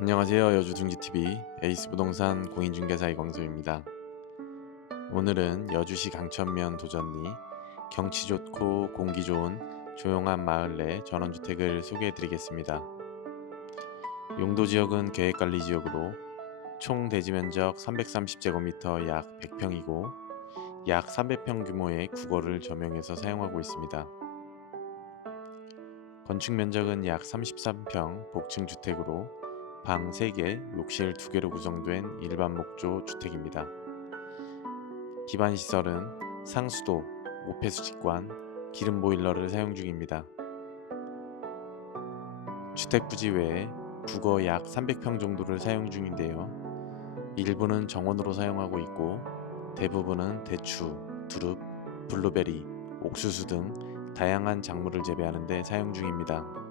안녕하세요. 여주둥지TV 에이스 부동산 공인중개사 이광소입니다. 오늘은 여주시 강천면 도전리 경치 좋고 공기 좋은 조용한 마을 내 전원주택을 소개해 드리겠습니다. 용도 지역은 계획관리 지역으로 총 대지 면적 330제곱미터 약 100평이고 약 300평 규모의 국어를 점용해서 사용하고 있습니다. 건축 면적은 약 33평 복층 주택으로 방 3개, 욕실 2개로 구성된 일반 목조 주택입니다. 기반 시설은 상수도, 오폐수 직관, 기름 보일러를 사용 중입니다. 주택 부지 외에 국어 약 300평 정도를 사용 중인데요. 일부는 정원으로 사용하고 있고 대부분은 대추, 두릅, 블루베리, 옥수수 등 다양한 작물을 재배하는 데 사용 중입니다.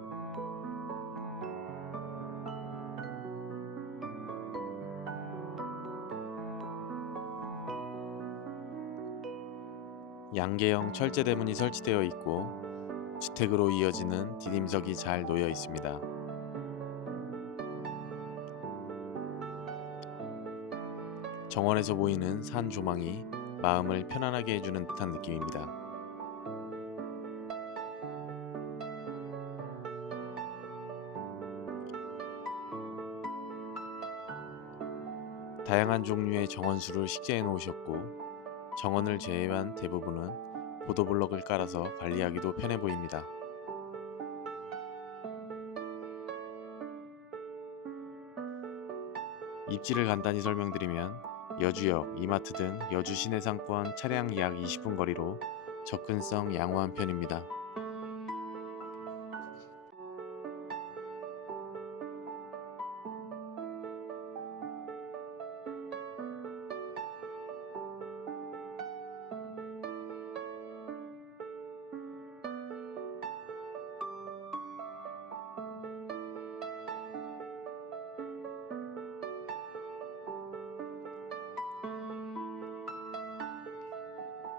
양계형 철제 대문이 설치되어 있고 주택으로 이어지는 디딤석이 잘 놓여 있습니다. 정원에서 보이는 산 조망이 마음을 편안하게 해주는 듯한 느낌입니다. 다양한 종류의 정원수를 식재해 놓으셨고 정원을 제외한 대부분은 보도블럭을 깔아서 관리하기도 편해 보입니다. 입지를 간단히 설명드리면 여주역, 이마트 등 여주 시내 상권 차량 약 20분 거리로 접근성 양호한 편입니다.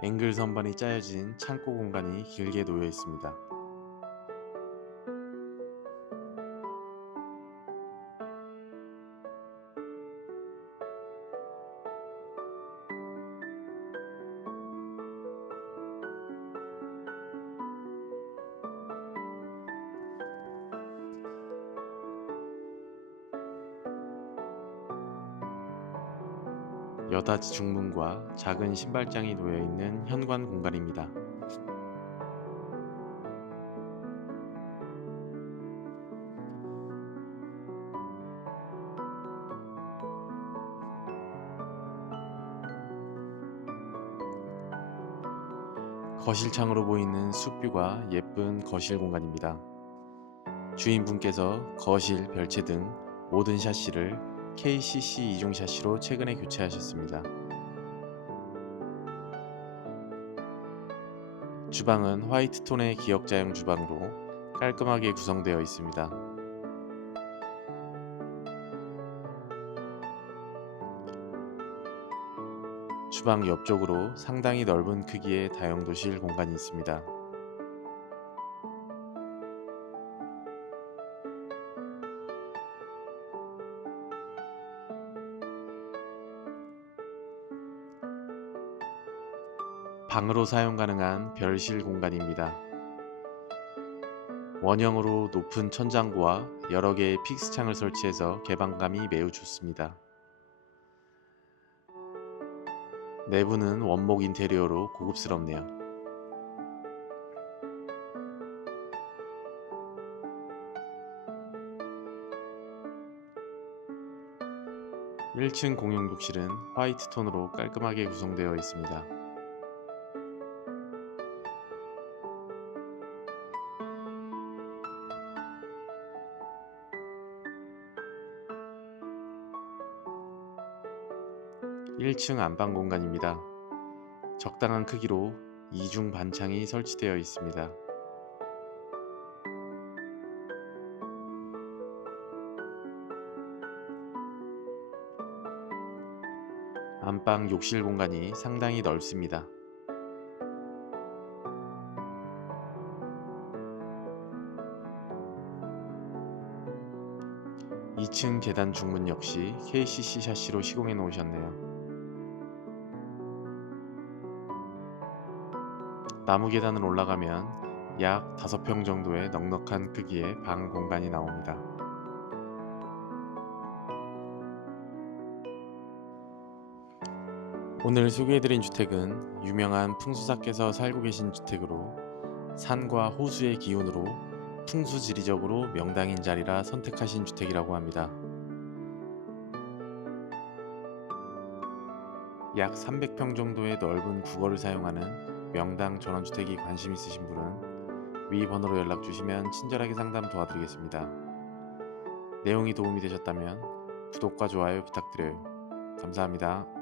앵글 선반이 짜여진 창고 공간이 길게 놓여 있습니다. 여닫이 중문과 작은 신발장이 놓여 있는 현관 공간입니다. 거실 창으로 보이는 숲뷰가 예쁜 거실 공간입니다. 주인분께서 거실, 별채 등 모든 샤시를 KCC 이중 샤시로 최근에 교체하셨습니다. 주방은 화이트 톤의 기역자형 주방으로 깔끔하게 구성되어 있습니다. 주방 옆쪽으로 상당히 넓은 크기의 다용도실 공간이 있습니다. 방으로 사용 가능한 별실 공간입니다. 원형으로 높은 천장고와 여러 개의 픽스창을 설치해서 개방감이 매우 좋습니다. 내부는 원목 인테리어로 고급스럽네요. (1층) 공용 욕실은 화이트 톤으로 깔끔하게 구성되어 있습니다. (1층) 안방 공간입니다. 적당한 크기로 이중 반창이 설치되어 있습니다. 안방 욕실 공간이 상당히 넓습니다. 2층 계단 중문 역시 KCC 샤시로 시공해 놓으셨네요. 나무 계단을 올라가면 약 5평 정도의 넉넉한 크기의 방 공간이 나옵니다. 오늘 소개해드린 주택은 유명한 풍수사께서 살고 계신 주택으로 산과 호수의 기운으로 풍수 지리적으로 명당인 자리라 선택하신 주택이라고 합니다. 약 300평 정도의 넓은 국어를 사용하는 명당 전원주택이 관심 있으신 분은 위 번호로 연락 주시면 친절하게 상담 도와드리겠습니다. 내용이 도움이 되셨다면 구독과 좋아요 부탁드려요. 감사합니다.